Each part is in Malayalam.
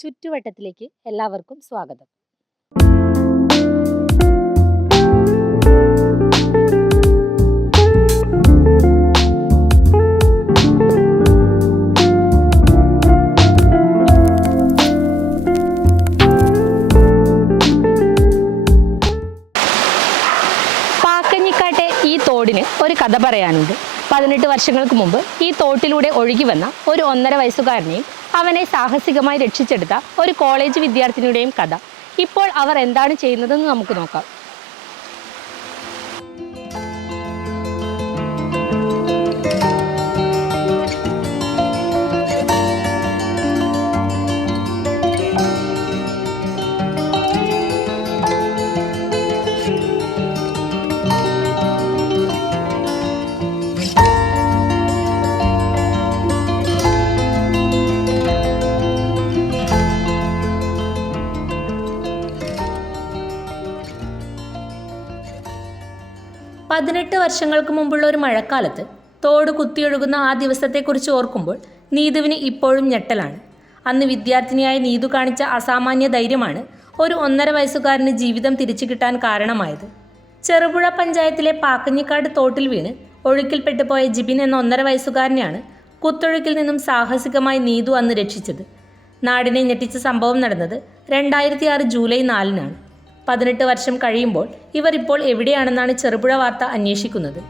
ചുറ്റുവട്ടത്തിലേക്ക് എല്ലാവർക്കും സ്വാഗതം. പാക്കഞ്ഞിക്കാട്ടെ ഈ തോടിന് ഒരു കഥ പറയാനുണ്ട്. പതിനെട്ട് വർഷങ്ങൾക്ക് മുമ്പ് ഈ തോട്ടിലൂടെ ഒഴുകി വന്ന ഒരു ഒന്നര വയസ്സുകാരനെയും അവനെ സാഹസികമായി രക്ഷിച്ചെടുത്ത ഒരു കോളേജ് വിദ്യാർത്ഥിനിയുടെയും കഥ. ഇപ്പോൾ അവർ എന്താണ് ചെയ്യുന്നതെന്ന് നമുക്ക് നോക്കാം. പതിനെട്ട് വർഷങ്ങൾക്ക് മുമ്പുള്ള ഒരു മഴക്കാലത്ത് തോട് കുത്തിയൊഴുകുന്ന ആ ദിവസത്തെക്കുറിച്ച് ഓർക്കുമ്പോൾ നീതുവിന് ഇപ്പോഴും ഞെട്ടലാണ്. അന്ന് വിദ്യാർത്ഥിനിയായ നീതു കാണിച്ച അസാമാന്യ ധൈര്യമാണ് ഒരു ഒന്നര വയസ്സുകാരന് ജീവിതം തിരിച്ചു കിട്ടാൻ കാരണമായത്. ചെറുപുഴ പഞ്ചായത്തിലെ പാക്കഞ്ഞിക്കാട് തോട്ടിൽ വീണ് ഒഴുക്കിൽപ്പെട്ടു പോയ ജിബിൻ എന്ന ഒന്നര വയസ്സുകാരനെയാണ് കുത്തൊഴുക്കിൽ നിന്നും സാഹസികമായി നീതു അന്ന് രക്ഷിച്ചത്. നാടിനെ ഞെട്ടിച്ച സംഭവം നടന്നത് രണ്ടായിരത്തി ആറ് ജൂലൈ നാലിനാണ്. പതിനെട്ട് വർഷം കഴിയുമ്പോൾ ഇവർ ഇപ്പോൾ എവിടെയാണെന്നാണ് ചെറുപുഴ വാർത്ത അന്വേഷിക്കുന്നത്.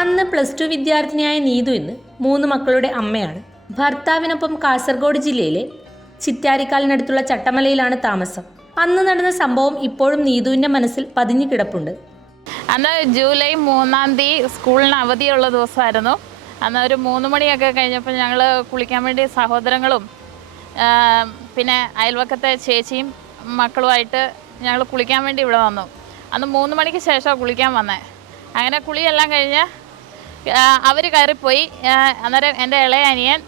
അന്ന് പ്ലസ് ടു വിദ്യാർത്ഥിനിയായ നീതു ഇന്ന് മൂന്ന് മക്കളുടെ അമ്മയാണ്. ഭർത്താവിനൊപ്പം കാസർഗോഡ് ജില്ലയിലെ ചിറ്റാരിക്കാലിനടുത്തുള്ള ചട്ടമലയിലാണ് താമസം. അന്ന് നടന്ന സംഭവം ഇപ്പോഴും നീതുവിന്റെ മനസ്സിൽ പതിഞ്ഞു കിടപ്പുണ്ട്. അന്ന് ജൂലൈ മൂന്നാം തീയതി സ്കൂളിന് അവധിയുള്ള ദിവസമായിരുന്നു. അന്ന് ഒരു മൂന്ന് മണിയൊക്കെ കഴിഞ്ഞപ്പോൾ ഞങ്ങൾ കുളിക്കാൻ വേണ്ടി സഹോദരങ്ങളും പിന്നെ അയൽവക്കത്തെ ചേച്ചിയും മക്കളുമായിട്ട് ഞങ്ങൾ കുളിക്കാൻ വേണ്ടി ഇവിടെ വന്നു. അന്ന് മൂന്ന് മണിക്ക് ശേഷമാണ് കുളിക്കാൻ വന്നത് അങ്ങനെ കുളിയെല്ലാം കഴിഞ്ഞ് അവർ കയറിപ്പോയി. അന്നേരം എന്റെ ഇളയ അനിയൻ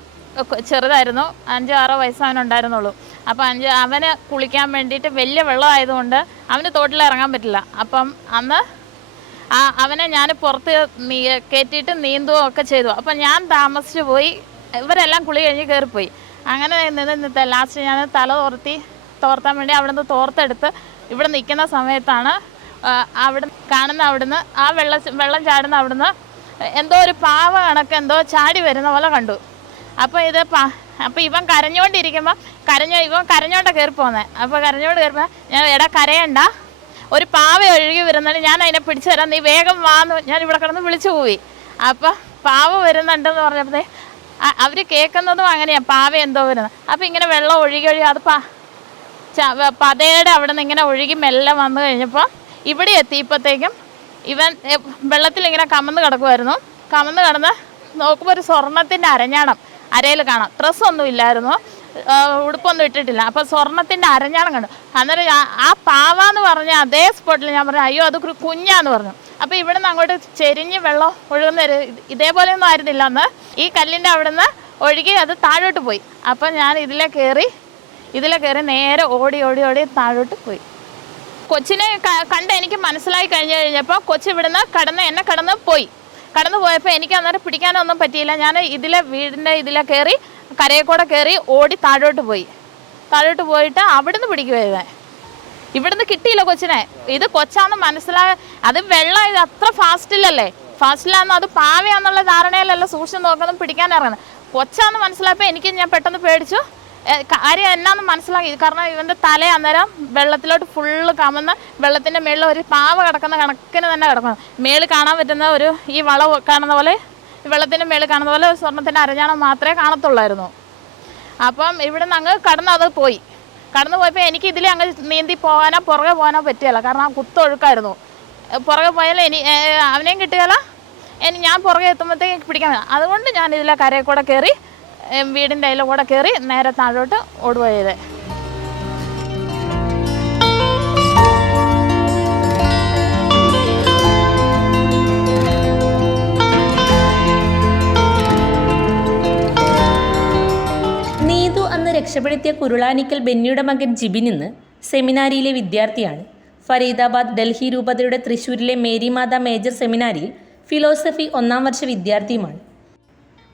ചെറുതായിരുന്നു. അഞ്ചോ ആറോ വയസ്സ് അവനുണ്ടായിരുന്നുള്ളൂ അപ്പോൾ അഞ്ച് അവന് കുളിക്കാൻ വേണ്ടിയിട്ട് വലിയ വെള്ളമായതുകൊണ്ട് അവന് തോട്ടിൽ ഇറങ്ങാൻ പറ്റില്ല. അപ്പം അന്ന് ആ അവനെ ഞാൻ പുറത്ത് നീ കയറ്റിയിട്ട് നീന്തുകയും ഒക്കെ ചെയ്തു. അപ്പം ഞാൻ താമസിച്ചു പോയി. ഇവരെല്ലാം കുളി കഴിഞ്ഞ് കയറിപ്പോയി അങ്ങനെ നിന്ന് നിന്നിട്ട് ലാസ്റ്റ് ഞാൻ തല തോർത്തി തോർത്താൻ വേണ്ടി അവിടെ നിന്ന് തോർത്തെടുത്ത് ഇവിടെ നിൽക്കുന്ന സമയത്താണ് അവിടെ കാണുന്ന അവിടുന്ന് ആ വെള്ളം വെള്ളം ചാടുന്ന അവിടുന്ന് എന്തോ ഒരു പാവ കണക്ക് എന്തോ ചാടി വരുന്ന പോലെ കണ്ടു. അപ്പോൾ ഇത് പാ അപ്പോൾ ഇവൻ കരഞ്ഞുകൊണ്ടിരിക്കുമ്പോൾ കരഞ്ഞ ഇവൻ കരഞ്ഞോണ്ടാണ് കയറി പോകുന്നത് അപ്പോൾ കരഞ്ഞോണ്ട് കയറിപ്പോൾ ഞാൻ എടാ കരയണ്ട. ഒരു പാവ ഒഴുകി വരുന്നുണ്ട് ഞാൻ അതിനെ പിടിച്ചു തരാം. നീ വേഗം വാന്ന് ഞാൻ ഇവിടെ കിടന്ന് വിളിച്ചു പോയി. അപ്പം പാവ വരുന്നുണ്ടെന്ന് പറഞ്ഞപ്പോഴേ അവർ കേൾക്കുന്നതും അങ്ങനെയാണ് പാവ എന്തോ വരുന്നത്. അപ്പം ഇങ്ങനെ വെള്ളം ഒഴുകി ഒഴുകി അത് പതയുടെ അവിടെ നിന്ന് ഇങ്ങനെ ഒഴുകി മെല്ലെ വന്നു കഴിഞ്ഞപ്പോൾ ഇവിടെ എത്തിയപ്പോഴത്തേക്കും ഇവൻ വെള്ളത്തിൽ ഇങ്ങനെ കമന്ന് കിടക്കുമായിരുന്നു കമന്ന് കിടന്ന് നോക്കുമ്പോൾ ഒരു സ്വർണത്തിന്റെ അരഞ്ഞാണം അരയിൽ കാണാം. ഡ്രസ്സൊന്നും ഇല്ലായിരുന്നു. ഉടുപ്പൊന്നും ഇട്ടിട്ടില്ല. അപ്പോൾ സ്വർണത്തിന്റെ അരഞ്ഞാണം കണ്ടു. അന്നേരം ആ- പാവ എന്ന് പറഞ്ഞ അതേ സ്പോട്ടിൽ ഞാൻ പറഞ്ഞു അയ്യോ അത് കുഞ്ഞാന്ന് പറഞ്ഞു. അപ്പോൾ ഇവിടുന്ന് അങ്ങോട്ട് ചെരിഞ്ഞ് വെള്ളം ഒഴുകുന്ന ഇതേപോലെയൊന്നും ആയിരുന്നില്ല അന്ന്. ഈ കല്ലിന്റെ അവിടുന്ന് ഒഴുകി അത് താഴോട്ട് പോയി. അപ്പം ഞാൻ ഇതിലെ കയറി ഇതിലെ കയറി നേരെ ഓടി ഓടി ഓടി താഴോട്ട് പോയി. കൊച്ചിനെ കണ്ട് എനിക്ക് മനസ്സിലായി കഴിഞ്ഞ് കഴിഞ്ഞപ്പോൾ കൊച്ചി ഇവിടുന്ന് കടന്ന് എന്നെ കടന്ന് പോയി. കടന്നു പോയപ്പോൾ എനിക്ക് അന്നേരം പിടിക്കാനൊന്നും പറ്റിയില്ല. ഞാൻ ഇതിലെ വീടിന്റെ ഇതിലെ കയറി കരയെ കൂടെ കയറി ഓടി താഴോട്ട് പോയി. താഴോട്ട് പോയിട്ട് അവിടുന്ന് പിടിക്കുമായിരുന്നേ ഇവിടുന്ന് കിട്ടിയില്ല കൊച്ചിനെ. ഇത് കൊച്ചാന്ന് മനസ്സിലായ അത് വെള്ളം ഇത് അത്ര ഫാസ്റ്റിലല്ലേ? ഫാസ്റ്റിലാന്ന് അത് പാവയാന്നുള്ള ധാരണയിലല്ല സൂക്ഷിച്ച് നോക്കുന്നതും പിടിക്കാൻ ഇറങ്ങുന്നത്. കൊച്ചാന്ന് മനസ്സിലായപ്പോൾ എനിക്ക് ഞാൻ പെട്ടെന്ന് പേടിച്ചു. കാര്യം എന്നാന്ന് മനസ്സിലാക്കി കാരണം ഇവന്റെ തല അന്നേരം വെള്ളത്തിലോട്ട് ഫുള്ള് കമന്ന് വെള്ളത്തിന്റെ മേളിൽ ഒരു പാവ കിടക്കുന്ന കണക്കിന് തന്നെ കിടക്കുന്നത് മേളിൽ കാണാൻ പറ്റുന്ന ഒരു ഈ വള കാണുന്ന പോലെ വെള്ളത്തിന്റെ മേളിൽ കാണുന്ന പോലെ സ്വർണത്തിന്റെ അരഞ്ഞാണം മാത്രമേ കാണത്തുള്ളായിരുന്നു. അപ്പം ഇവിടെ നിന്ന് അങ്ങ് കടന്ന് അത് പോയി. കടന്നു പോയപ്പോൾ എനിക്ക് ഇതിൽ അങ്ങ് നീന്തി പോകാനോ പുറകെ പോകാനോ പറ്റിയല്ല. കാരണം ആ കുത്തൊഴുക്കായിരുന്നു പുറകെ പോയാലും എനി അവനെയും കിട്ടുകയില്ല ഇനി ഞാൻ പുറകെ എത്തുമ്പോഴത്തേക്ക് പിടിക്കാൻ. അതുകൊണ്ട് ഞാൻ ഇതിലെ കരയിൽ കൂടെ കയറി വീടിന്റെ അതിലെ കൂടെ കയറി നേരെ താഴോട്ട് ഓടുക ചെയ്തേ രക്ഷപ്പെടുത്തിയ കുരുളാനിക്കൽ ബെന്നിയുടെ മകൻ ജിബിൻ ഇന്ന് സെമിനാരിയിലെ വിദ്യാർത്ഥിയാണ്. ഫരീദാബാദ് ഡൽഹി രൂപതയുടെ തൃശൂരിലെ മേരിമാത മേജർ സെമിനാരിയിൽ ഫിലോസഫി ഒന്നാം വർഷ വിദ്യാർത്ഥിയുമാണ്.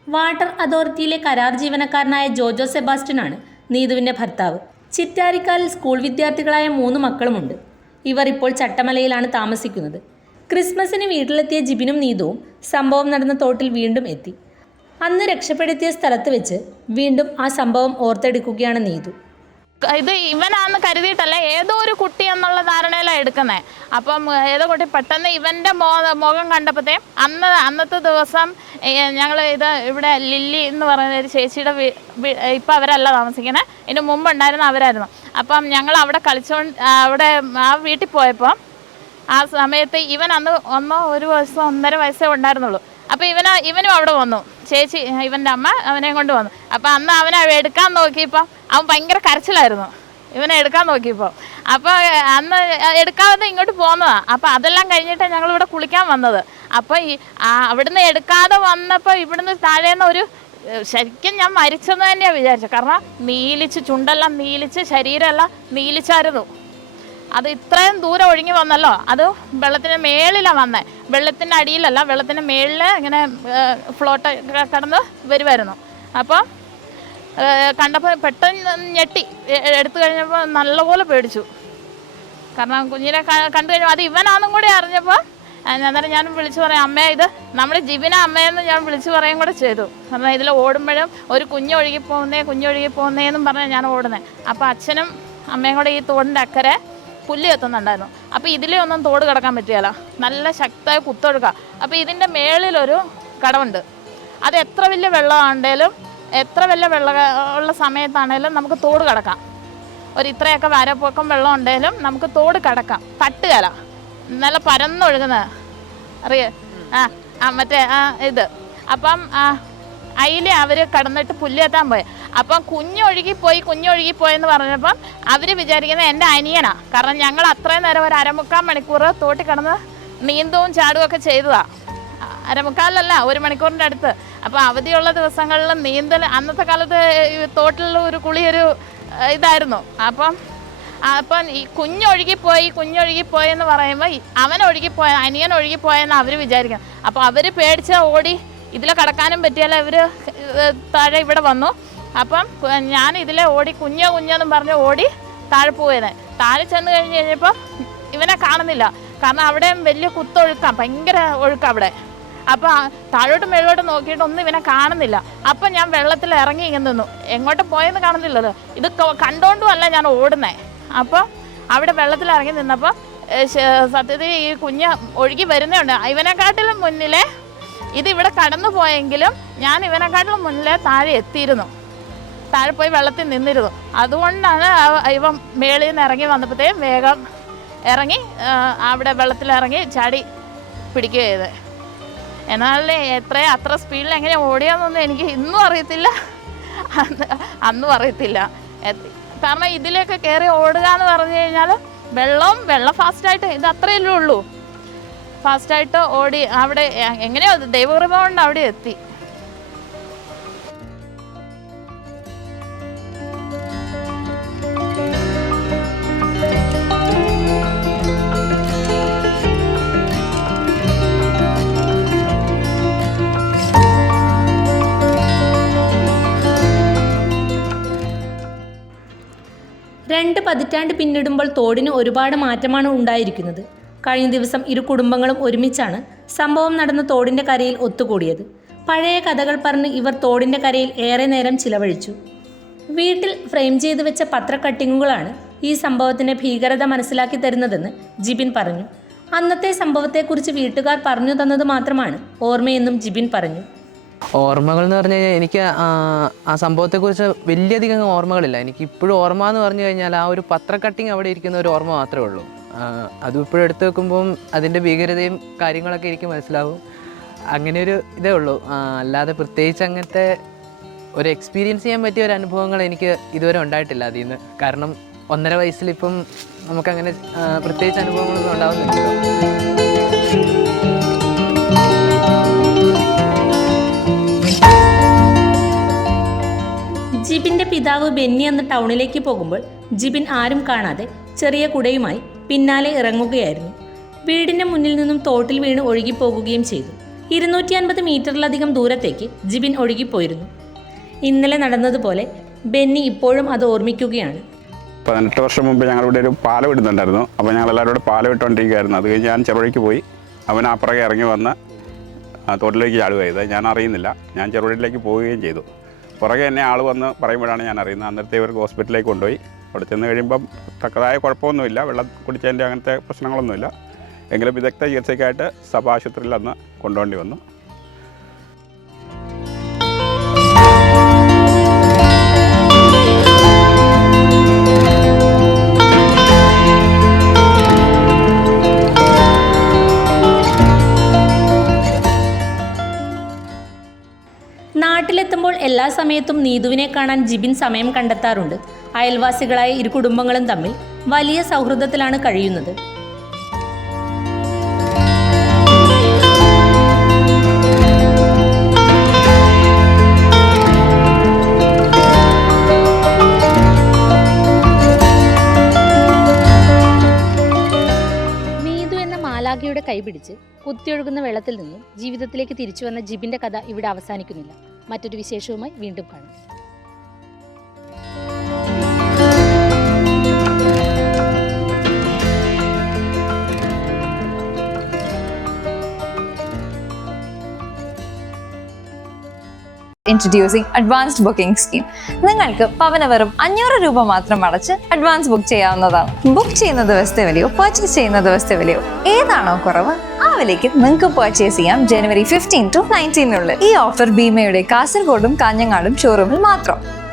വാട്ടർ അതോറിറ്റിയിലെ കരാർ ജീവനക്കാരനായ ജോജോ സെബാസ്റ്റ്യനാണ് നീതുവിന്റെ ഭർത്താവ്. ചിറ്റാരിക്കാലിൽ സ്കൂൾ വിദ്യാർത്ഥികളായ മൂന്ന് മക്കളുമുണ്ട്. ഇവർ ഇപ്പോൾ ചട്ടമലയിലാണ് താമസിക്കുന്നത്. ക്രിസ്മസിന് വീട്ടിലെത്തിയ ജിബിനും നീതുവും സംഭവം നടന്ന തോട്ടിൽ വീണ്ടും എത്തി. അന്ന് രക്ഷപ്പെടുത്തിയ സ്ഥലത്ത് വെച്ച് വീണ്ടും ആ സംഭവം ഓർത്തെടുക്കുകയാണ് നീതു. ഇത് ഇവനാന്ന് കരുതിയിട്ടല്ല ഏതോ ഒരു കുട്ടി എന്നുള്ള ധാരണയിലാണ് എടുക്കുന്നത് അപ്പം ഏതോ കുട്ടി പെട്ടെന്ന് ഇവന്റെ മോ മുഖം കണ്ടപ്പോഴത്തേ അന്ന് അന്നത്തെ ദിവസം ഞങ്ങൾ ഇത് ഇവിടെ ലില്ലി എന്ന് പറയുന്ന ഒരു ചേച്ചിയുടെ ഇപ്പം അവരല്ല താമസിക്കുന്നത് ഇതിന് മുമ്പ് ഉണ്ടായിരുന്ന അവരായിരുന്നു. അപ്പം ഞങ്ങൾ അവിടെ കളിച്ചുകൊണ്ട് അവിടെ ആ വീട്ടിൽ പോയപ്പോൾ ആ സമയത്ത് ഇവൻ അന്ന് ഒന്നോ ഒരു വയസ്സോ ഒന്നര വയസ്സേ ഉണ്ടായിരുന്നുള്ളൂ. അപ്പോൾ ഇവന് ഇവനും അവിടെ വന്നു. ചേച്ചി ഇവന്റെ അമ്മ അവനെ കൊണ്ട് വന്നു. അപ്പോൾ അന്ന് അവനെ എടുക്കാൻ നോക്കിയപ്പോൾ അവൻ ഭയങ്കര കരച്ചിലായിരുന്നു. ഇവനെ എടുക്കാൻ നോക്കിയപ്പോൾ അപ്പോൾ അന്ന് എടുക്കാതെ ഇങ്ങോട്ട് പോകുന്നതാണ് അപ്പോൾ അതെല്ലാം കഴിഞ്ഞിട്ട് ഞങ്ങൾ ഇവിടെ കുളിക്കാൻ വന്നത്. അപ്പോൾ ഈ അവിടുന്ന് എടുക്കാതെ വന്നപ്പോൾ ഇവിടുന്ന് താഴേന്ന് ഒരു ശരിക്കും ഞാൻ മരിച്ചെന്ന് തന്നെയാണ് വിചാരിച്ചത്. കാരണം നീലിച്ച് ചുണ്ടെല്ലാം നീലിച്ച് ശരീരമെല്ലാം നീലിച്ചായിരുന്നു. അത് ഇത്രയും ദൂരം ഒഴുകി വന്നല്ലോ അത് വെള്ളത്തിന് മേളിലാണ് വന്നത് വെള്ളത്തിന്റെ അടിയിലല്ല വെള്ളത്തിന്റെ മേളിൽ ഇങ്ങനെ ഫ്ലോട്ട് കടന്ന് വരുമായിരുന്നു അപ്പോൾ കണ്ടപ്പോൾ പെട്ടെന്ന് ഞെട്ടി. എടുത്തു കഴിഞ്ഞപ്പോൾ നല്ലപോലെ പേടിച്ചു. കാരണം കുഞ്ഞിനെ കണ്ടു കഴിഞ്ഞപ്പോൾ അത് ഇവനാണെന്നും കൂടി അറിഞ്ഞപ്പോൾ അന്നേരം ഞാൻ വിളിച്ചു പറയാം അമ്മേ ഇത് നമ്മൾ ജിബിന അമ്മയെന്ന് ഞാൻ വിളിച്ചു പറയും കൂടെ ചെയ്തു. കാരണം ഇതിൽ ഓടുമ്പോഴും ഒരു കുഞ്ഞൊഴുകി പോകുന്നേ കുഞ്ഞൊഴുകി പോകുന്നേ എന്നും പറഞ്ഞാൽ ഞാൻ ഓടുന്നത് അപ്പോൾ അച്ഛനും അമ്മയും കൂടെ ഈ തോടിന്റെ അക്കരെ പുല്ല് എത്തുന്നുണ്ടായിരുന്നു അപ്പോൾ ഇതിലേ ഒന്നും തോട് കിടക്കാൻ പറ്റിയല്ല. നല്ല ശക്തമായ കുത്തൊഴുക്ക അപ്പോൾ ഇതിന്റെ മേളിലൊരു കടവുണ്ട്. അത് എത്ര വലിയ വെള്ളമാണെങ്കിലും എത്ര വലിയ വെള്ളം ഉള്ള സമയത്താണേലും നമുക്ക് തോട് കിടക്കാം. ഒരു ഇത്രയൊക്കെ വരപ്പൊക്കം വെള്ളം ഉണ്ടെങ്കിലും നമുക്ക് തോട് കിടക്കാം. തട്ടുകല. നല്ല പരന്നൊഴുകുന്നത് അറിയ? ആ മറ്റേ ഇത്. അപ്പം അതിൽ അവർ കടന്നിട്ട് പുല്ലെത്താൻ പോയി. അപ്പം കുഞ്ഞൊഴുകിപ്പോയി കുഞ്ഞൊഴുകിപ്പോയെന്ന് പറഞ്ഞപ്പം അവർ വിചാരിക്കുന്നത് എന്റെ അനിയനാണ് കാരണം ഞങ്ങൾ അത്രയും നേരം ഒരു അരമുക്കാൽ മണിക്കൂർ തോട്ടി കിടന്ന് നീന്തവും ചാടുകയും ഒക്കെ ചെയ്തതാണ് അരമുക്കാലല്ല ഒരു മണിക്കൂറിന്റെ അടുത്ത്. അപ്പോൾ അവധിയുള്ള ദിവസങ്ങളിൽ നീന്തൽ അന്നത്തെ കാലത്ത് തോട്ടിലുള്ള ഒരു കുളി ഒരു ഇതായിരുന്നു. അപ്പം അപ്പം ഈ കുഞ്ഞൊഴുകിപ്പോയി കുഞ്ഞൊഴുകിപ്പോയെന്ന് പറയുമ്പോൾ അവൻ ഒഴുകിപ്പോയ അനിയൻ ഒഴുകിപ്പോയെന്ന് അവർ വിചാരിക്കും അപ്പോൾ അവർ പേടിച്ച് ഓടി ഇതിൽ കടക്കാനും പറ്റിയല്ല ഇവർ താഴെ ഇവിടെ വന്നു. അപ്പം ഞാൻ ഇതിലെ ഓടി കുഞ്ഞ കുഞ്ഞെന്നും പറഞ്ഞ് ഓടി താഴെ പോയത്. താഴെ ചെന്ന് കഴിഞ്ഞ് കഴിഞ്ഞപ്പോൾ ഇവനെ കാണുന്നില്ല. കാരണം അവിടെ വലിയ കുത്തൊഴുക്കാം ഭയങ്കര ഒഴുക്കാം അവിടെ. അപ്പം താഴോട്ട് മേളോട്ട് നോക്കിയിട്ട് ഒന്നും ഇവനെ കാണുന്നില്ല. അപ്പം ഞാൻ വെള്ളത്തിൽ ഇറങ്ങി ഇങ്ങനെ നിന്നു. എങ്ങോട്ട് പോയെന്ന് കാണുന്നില്ലല്ലോ. ഇത് കണ്ടോണ്ടും അല്ല ഞാൻ ഓടുന്നേ. അപ്പം അവിടെ വെള്ളത്തിൽ ഇറങ്ങി നിന്നപ്പോൾ സത്യത്തിൽ ഈ കുഞ്ഞ് ഒഴുകി വരുന്നേ ഉണ്ട് ഇവനെക്കാട്ടിലും മുന്നിലെ ഇത് ഇവിടെ കടന്നു പോയെങ്കിലും ഞാൻ ഇവനെക്കാട്ടിലും മുന്നിലെ താഴെ എത്തിയിരുന്നു. താഴെ പോയി വെള്ളത്തിൽ നിന്നിരുന്നു. അതുകൊണ്ടാണ് ഇവ ഇവൻ മേളിൽ നിന്ന് ഇറങ്ങി വന്നപ്പോഴത്തേക്കും വേഗം ഇറങ്ങി അവിടെ വെള്ളത്തിലിറങ്ങി ചാടി പിടിക്കുക ചെയ്തത് എന്നാൽ എത്ര അത്ര സ്പീഡിൽ എങ്ങനെ ഓടിയാന്നൊന്നും എനിക്ക് ഇന്നും അറിയത്തില്ല. അന്ന് അന്നും അറിയത്തില്ല. കാരണം ഇതിലേക്ക് കയറി ഓടുക എന്ന് പറഞ്ഞു കഴിഞ്ഞാൽ വെള്ളം വെള്ളം ഫാസ്റ്റായിട്ട് ഇത് അത്രയല്ലേ ഉള്ളൂ. ഫാസ്റ്റായിട്ട് ഓടി അവിടെ എങ്ങനെയോ ദൈവകൃപ കൊണ്ട് അവിടെ എത്തി. രണ്ട് പതിറ്റാണ്ട് പിന്നിടുമ്പോൾ തോടിന് ഒരുപാട് മാറ്റമാണ് ഉണ്ടായിരിക്കുന്നത്. കഴിഞ്ഞ ദിവസം ഇരു കുടുംബങ്ങളും ഒരുമിച്ചാണ് സംഭവം നടന്ന തോടിന്റെ കരയിൽ ഒത്തുകൂടിയത്. പഴയ കഥകൾ പറഞ്ഞ് ഇവർ തോടിന്റെ കരയിൽ ഏറെ നേരം ചിലവഴിച്ചു. വീട്ടിൽ ഫ്രെയിം ചെയ്തു വെച്ച പത്ര കട്ടിങ്ങുകളാണ് ഈ സംഭവത്തിന്റെ ഭീകരത മനസ്സിലാക്കി തരുന്നതെന്ന് ജിബിൻ പറഞ്ഞു. അന്നത്തെ സംഭവത്തെക്കുറിച്ച് വീട്ടുകാർ പറഞ്ഞു തന്നത് മാത്രമാണ് ഓർമ്മയെന്നും ജിബിൻ പറഞ്ഞു. ഓർമ്മകൾ എന്ന് പറഞ്ഞു കഴിഞ്ഞാൽ എനിക്ക് ആ, സംഭവത്തെക്കുറിച്ച് വലിയധികം ഓർമ്മകളില്ല. എനിക്ക് ഇപ്പോഴും ഓർമ്മ എന്ന് പറഞ്ഞു കഴിഞ്ഞാൽ ആ ഒരു പത്ര കട്ടിങ് അവിടെ ഇരിക്കുന്ന ഒരു ഓർമ്മ മാത്രമേ ഉള്ളൂ. അതും എടുത്തു വെക്കുമ്പം അതിന്റെ ഭീകരതയും കാര്യങ്ങളൊക്കെ എനിക്ക് മനസ്സിലാവും. അങ്ങനെ ഒരു ഇതേ ഉള്ളൂ. അല്ലാതെ പ്രത്യേകിച്ച് അങ്ങനത്തെ ഒരു എക്സ്പീരിയൻസ് ചെയ്യാൻ പറ്റിയ ഒരു അനുഭവങ്ങൾ എനിക്ക് ഇതുവരെ ഉണ്ടായിട്ടില്ല അതിൽ നിന്ന് കാരണം ഒന്നര വയസ്സിലിപ്പം നമുക്കങ്ങനെ പ്രത്യേകിച്ച് അനുഭവങ്ങളൊന്നും ഉണ്ടാവുന്നില്ലല്ലോ. ജിബിന്റെ പിതാവ് ബെന്നി എന്ന ടൗണിലേക്ക് പോകുമ്പോൾ ജിബിൻ ആരും കാണാതെ ചെറിയ കുടയുമായി പിന്നാലെ ഇറങ്ങുകയായിരുന്നു. വീടിന്റെ മുന്നിൽ നിന്നും തോട്ടിൽ വീണ് ഒഴുകിപ്പോകുകയും ചെയ്തു. ഇരുന്നൂറ്റി അൻപത് മീറ്ററിലധികം ദൂരത്തേക്ക് ജിബിൻ ഒഴുകിപ്പോയിരുന്നു. ഇന്നലെ നടന്നതുപോലെ ബെന്നി ഇപ്പോഴും അത് ഓർമ്മിക്കുകയാണ്. പതിനെട്ട് വർഷം മുമ്പ് ഞങ്ങളിവിടെ ഒരു പാലം ഇടുന്നുണ്ടായിരുന്നു. അപ്പോൾ ഞങ്ങൾ എല്ലാവരും കൂടെ പാലം ഇട്ടുകൊണ്ടിരിക്കുകയായിരുന്നു അത് കഴിഞ്ഞ് ഞാൻ ചെറുവഴിക്ക് പോയി. അവൻ അപ്പുറകെ ഇറങ്ങി വന്ന് തോട്ടിലേക്ക് ചാടുകയത് ഞാൻ അറിയുന്നില്ല. ഞാൻ ചെറുവഴിയിലേക്ക് പോവുകയും ചെയ്തു. പുറകെ എന്നെ ആൾ വന്ന് പറയുമ്പോഴാണ് ഞാൻ അറിയുന്നത്. അന്നത്തെ ഇവർക്ക് ഹോസ്പിറ്റലിലേക്ക് കൊണ്ടുപോയി. അവിടെ ചെന്ന് കഴിയുമ്പം തക്കതായ കുഴപ്പമൊന്നുമില്ല. വെള്ളം കുടിച്ചതിന്റെ അങ്ങനത്തെ പ്രശ്നങ്ങളൊന്നുമില്ല. എങ്കിലും വിദഗ്ധ ചികിത്സയ്ക്കായിട്ട് സഭാ ആശുപത്രിയിൽ അന്ന് കൊണ്ടുപോകേണ്ടി വന്നു. നാട്ടിലെത്തുമ്പോൾ എല്ലാ സമയത്തും നീതുവിനെ കാണാൻ ജിബിൻ സമയം കണ്ടെത്താറുണ്ട്. അയൽവാസികളായ ഇരു കുടുംബങ്ങളും തമ്മിൽ വലിയ സൗഹൃദത്തിലാണ് കഴിയുന്നത്. എന്ന കൈപിടിച്ച് കുത്തിയൊഴുകുന്ന വെള്ളത്തിൽ നിന്നും ജീവിതത്തിലേക്ക് തിരിച്ചു വന്ന ജിബിന്റെ കഥ ഇവിടെ അവസാനിക്കുന്നില്ല. മറ്റൊരു വിശേഷവുമായി വീണ്ടും കാണാം. ഇൻട്രൊഡ്യൂസിംഗ് അഡ്വാൻസ്ഡ് ബുക്കിംഗ് സ്കീം നിങ്ങൾക്ക് പവന വെറും അഞ്ഞൂറ് രൂപ മാത്രം അടച്ച് അഡ്വാൻസ് ബുക്ക് ചെയ്യാവുന്നതാണ്. ബുക്ക് ചെയ്യുന്ന ദിവസത്തെ വിലയോ പർച്ചേസ് ചെയ്യുന്ന ദിവസത്തെ വിലയോ ഏതാണോ കുറവ് ആ വിലയ്ക്ക് നിങ്ങൾക്ക് പർച്ചേസ് ചെയ്യാം ജനുവരി ഫിഫ്റ്റീൻ ടു നയന്റീനുള്ളിൽ ഈ ഓഫർ ഭീമയുടെ കാസർഗോഡും കാഞ്ഞങ്ങാടും ഷോറൂമിൽ മാത്രം.